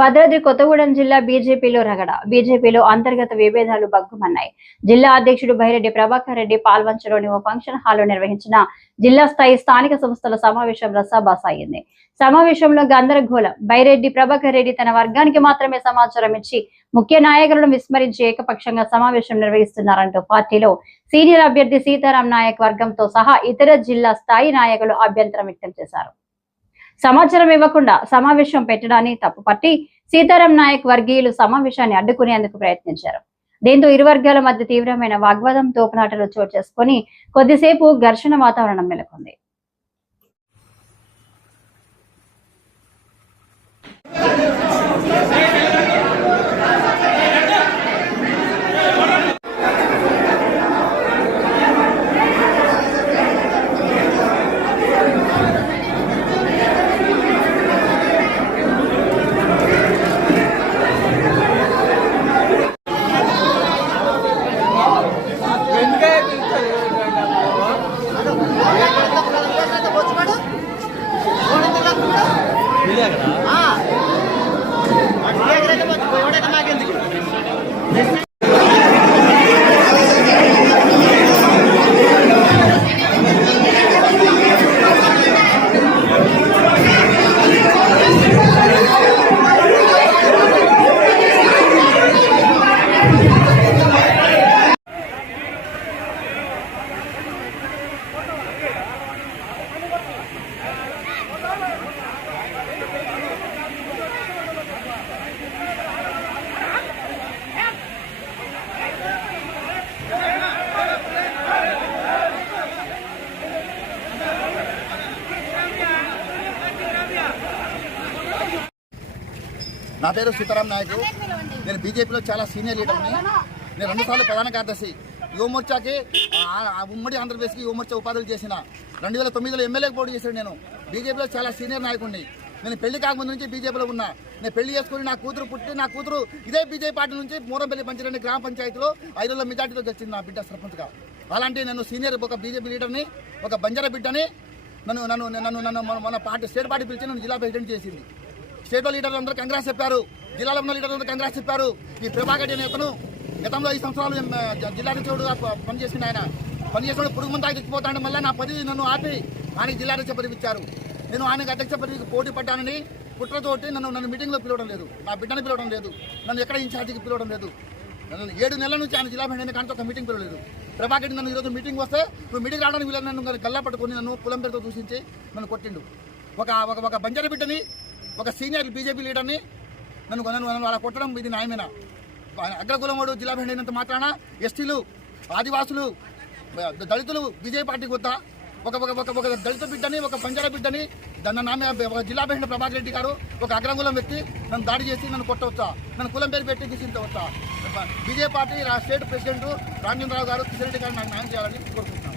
భద్రాద్రి కొత్తగూడెం జిల్లా బీజేపీలో రగడ. బీజేపీలో అంతర్గత విభేదాలు బగ్గుమన్నాయి జిల్లా అధ్యక్షుడు బైరెడ్డి ప్రభాకర్ రెడ్డి పాల్వంచలోని ఓ ఫంక్షన్ హాల్లో నిర్వహించిన జిల్లా స్థాయి స్థానిక సంస్థల సమావేశం రసాబాస్ అయింది సమావేశంలో గందరగోళం. బైరెడ్డి ప్రభాకర్ రెడ్డి తన వర్గానికి మాత్రమే సమాచారం ఇచ్చి ముఖ్య నాయకులను విస్మరించి ఏకపక్షంగా సమావేశం నిర్వహిస్తున్నారంటూ పార్టీలో సీనియర్ అభ్యర్థి సీతారాం నాయక్ వర్గంతో సహా ఇతర జిల్లా స్థాయి నాయకులు అభ్యంతరం వ్యక్తం చేశారు. సమాచారం ఇవ్వకుండా సమావేశం పెట్టడాన్ని తప్పుపట్టి సీతారాం నాయక్ వర్గీయులు సమావేశాన్ని అడ్డుకునేందుకు ప్రయత్నించారు. దీంతో ఇరు వర్గాల మధ్య తీవ్రమైన వాగ్వాదం తోపునాటలు చోటు చేసుకుని కొద్దిసేపు ఘర్షణ వాతావరణం నెలకొంది. కదా? నా పేరు సీతారాం నాయకు. నేను బీజేపీలో చాలా సీనియర్ లీడర్ని నేను రెండుసార్లు ప్రధాన కార్యదర్శి. యువమోర్చాకి ఆ- ఉమ్మడి ఆంధ్రప్రదేశ్కి యువమోర్చా ఉపాధులు చేసిన రెండు వేల తొమ్మిదిలో ఎమ్మెల్యేకి పోటీ చేశాను నేను. బీజేపీలో చాలా సీనియర్ నాయకుడిని. నేను పెళ్ళి కాకముందు నుంచి బీజేపీలో ఉన్నా. నేను పెళ్ళి చేసుకుని నా కూతురు పుట్టి నా కూతురు ఇదే బీజేపీ పార్టీ నుంచి మూరంపల్లి పంచరెడ్డి గ్రామ పంచాయతీలో ఐదులో మెజార్టీలో గెలిచింది నా బిడ్డ సర్పంచ్గా. అలాంటి నేను సీనియర్ ఒక బీజేపీ లీడర్ని ఒక బంజారా బిడ్డని నన్ను నన్ను నన్ను నన్ను మన- మన పార్టీ స్టేట్ పార్టీ పిలిచి నన్ను జిల్లా ప్రెసిడెంట్ చేసింది. స్టేట్ లీడర్లు అందరూ కంగ్రెస్ చెప్పారు. జిల్లాలో ఉన్న లీడర్లు అందరూ కంగ్రెస్ చెప్పారు. ఈ ప్రభాకర్ అనే అతను గతంలో ఈ సంవత్సరాలు ఎం, జిల్లా అధ్యక్షుడుగా పనిచేసిన ఆయన. పనిచేసిన పురుగు మంది తెచ్చిపోతాడు మళ్ళీ నా పదవి నన్ను ఆపి ఆయనకి జిల్లా అధ్యక్ష పదవి ఇచ్చారు. నేను ఆయనకు అధ్యక్ష పదవికి పోటీ పడ్డానని కుట్రతోటి నన్ను నన్ను మీటింగ్లో పిలవడం లేదు. నా బిడ్డను పిలవడం లేదు. నన్ను ఎక్కడ ఇన్ఛార్జికి పిలవడం లేదు. నన్ను ఏడు నెలల నుంచి ఆయన జిల్లా భేటీ కానీ ఒక మీటింగ్ పిలవలేదు. ప్రభాకర్ నన్ను ఈరోజు మీటింగ్ వస్తే నువ్వు మీటింగ్ రావడానికి వీళ్ళని నన్ను గల్లా పట్టుకొని నన్ను కులం పేరుతో దూషించి నన్ను కొట్టిండు. ఒక ఒక ఒక బంజారా బిడ్డని ఒక సీనియర్ బీజేపీ లీడర్ని నన్ను నన్ను అలా కొట్టడం ఇది న్యాయమేనా? అగ్రకులముడు జిల్లా భేటీ అయినంత మాత్రాన ఎస్టీలు ఆదివాసులు దళితులు బీజేపీ పార్టీకి వద్దా? ఒక ఒక ఒక ఒక దళిత బిడ్డని ఒక పంజాబ్ బిడ్డని దాన్ని నామే ఒక జిల్లా ప్రెసిడెంట్ ప్రభాకర్ రెడ్డి గారు ఒక అగ్రకులం వ్యక్తి నన్ను దాడి చేసి నన్ను కొట్టవచ్చా? నన్ను కులం పేరు పెట్టి తీసించవచ్చా BJP party state president Ramachandra Rao గారు కిషన్ రెడ్డి గారు నాకు న్యాయం చేయాలని కోరుకుంటున్నాను.